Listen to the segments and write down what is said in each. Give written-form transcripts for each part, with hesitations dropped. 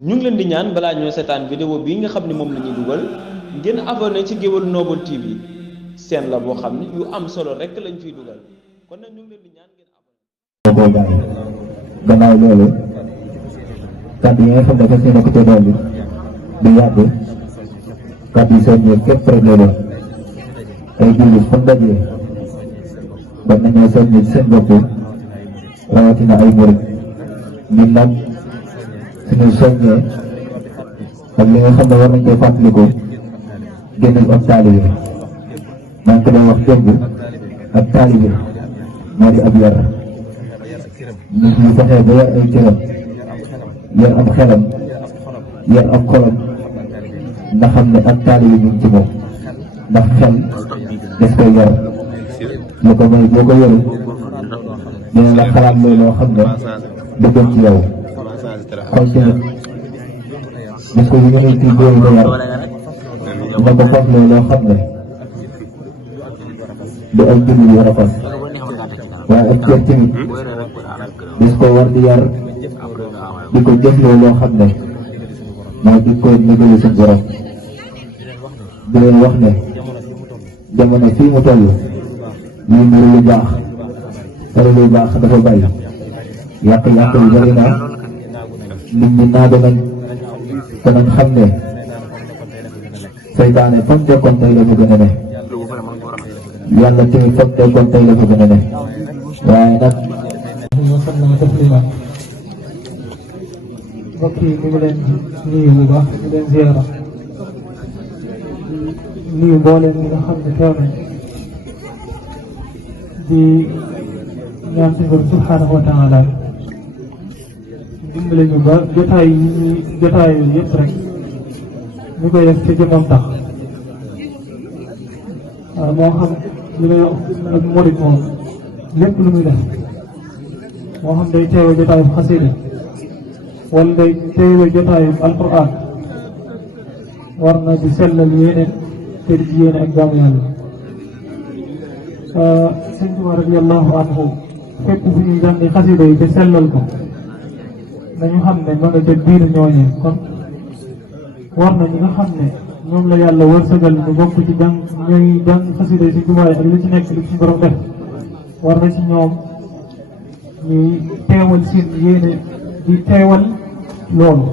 ñu ngi leen di ñaan balaa ñoo seetaan vidéo bii nga xam ne moom la ñuy dugal ngeen abonné ci Gueweul Noble TV seen la boo xam ne yu am solo rek lañ fiy dugal kon nag ñu ngi leen di ñaan ngeen abonné. gannaaw loolu kàddu yi nga xam ne fas yéene ko ca doon bi yàgg kàddu yi soññee képp rek la doon ay jullit fa dajee ba nañoo soññee ci seen bopp rawatina ay murit ñun nag suñu soññee ak li nga xam ne war nañ koy fàttaliku génnul ak taalibe maa ngi ko doon wax démb ak taalibe moo di ab yar nit ñi fexee ba yar ay cëram yar am xelam yar am xolam nga xam ne ak taalibe ñu ngi ci moom ndax xel des koy yar lu ko may boo ko yaru dina la xalaat loolu loo xam ne du gën ci yow xol tamit gis ko yi nga ne ci góor ba yar dina ko fas loolu loo xam ne du ay jullit war a fas waaye ak cër tamit gis ko war di yar di ko jëfloo loo xam ne mooy di ko négali suñ borom di leen wax ne jamono fii mu toll lii mbir lu baax te lu baax dafa bari yàq-yàq yu bari na nit ñi naago nañ te nañ xam ne seytaane fam dekkoon tey la fa gën a ne yàlla tamit fam dekkoon tey la fa gën a ne waaye nag mbokk yi ñu ngi leen di nuyu bu baax ñu leen ziara nuyu mbooleem ñi nga xam ne teew nañ di ñaan suñu borom subhaanahu wa taala dimbale ñu ba jotaay yëpp rek ñu koy def ci jëmmam tax waaw moo xam li may wax ak murit moom lépp lu muy def moo xam day teewe jotaayu xasida wala day teewe jotaayu alquran war na di sellal yéeneen te di ci yéene ak jaamu yàlla sëñ Tuubaa radiyallahu anhu fépp fu ñuy jàngi xasida yi te sellal ko nañu xam ne ma nga ca biir ñooñee kon war na ñi nga xam ne ñoom la yàlla wërsëgal ñu bokk ci jàng ñooy jàng xasida yi sëñ Tuubaa ak li ci nekk li ci borom def war na ci ñoom ñuy teewal seen yéene di teewal loolu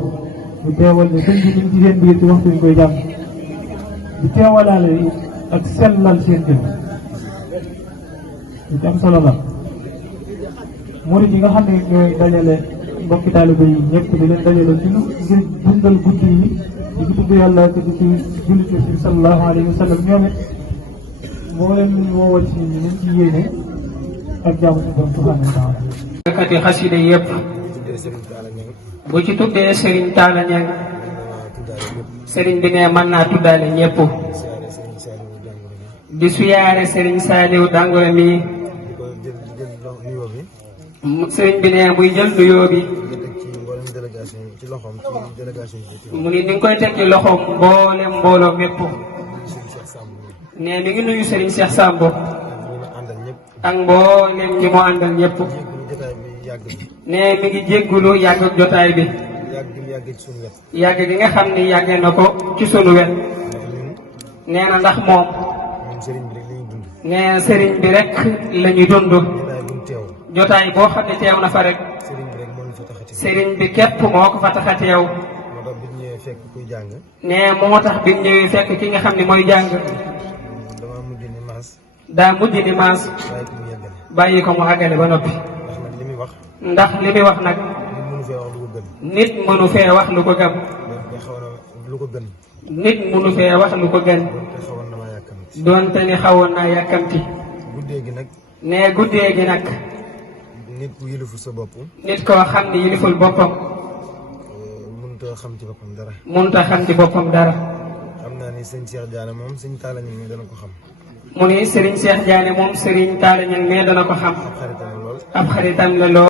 di teewal ne sëñ bi ñu ci seen biir ci waxtu ñu koy jàng di teewalaale ak sellal seen jëf lu ci am solo la murid yi nga xam ne ñooy dajale mbokki taalibe yi ñëpp di leen dajale ci lu ngir dundal guddi yi di ci tudd yàlla te di ci julli ci bi sallallahu alayhi wa sallam ñoom it moo leen ñu woowal ci ñu leen ci yéene ak jaamu ci borom subhanahu wa taala kati xasida yëpp bu ci tuddee Serigne Talla Niang Serigne bi ne mën naa tuddaale ñëpp di suyaare Serigne Saliou Dangore mi Serigne bi ne muy jël nuyoo bi mu ni ni nga koy teg ci loxoom mboolem mbooloo mépp ne mi ngi nuyu Serigne Cheikh Samb ak mboolem ñi mu àndal ñëpp ne mi ngi jéggulu yàgg ak jotaay bi yàgg gi nga xam ni yàgg na ko ci sunu wet nee na ndax moom nee sëriñ bi rek la ñuy dund jotaay boo xam ne teew na fa rek sëriñ bi képp moo ko fa tax a teew nee moo tax bi mu ñëwee fekk ki nga xam ne mooy jàng daa mujj ni maas bàyyi ko mu àggale ba noppi ndax li muy wax nag nit mënu fee wax lu ko gëm nit mënu fee wax lu ko gën doonte ni xawoon naa yàkkamti ne guddee gi nag nit ku yiliful sa bopp nit koo xam ne yiliful boppam mënut a xam ci boppam dara mënut a xam ci boppam dara xam naa ni sëñ Cheikh Diané moom sëñ Talla Niang dana ko xam mu ni Serigne Cheikh Diané moom Serigne Talla Niang mais dana ko xam ab xaritam la lool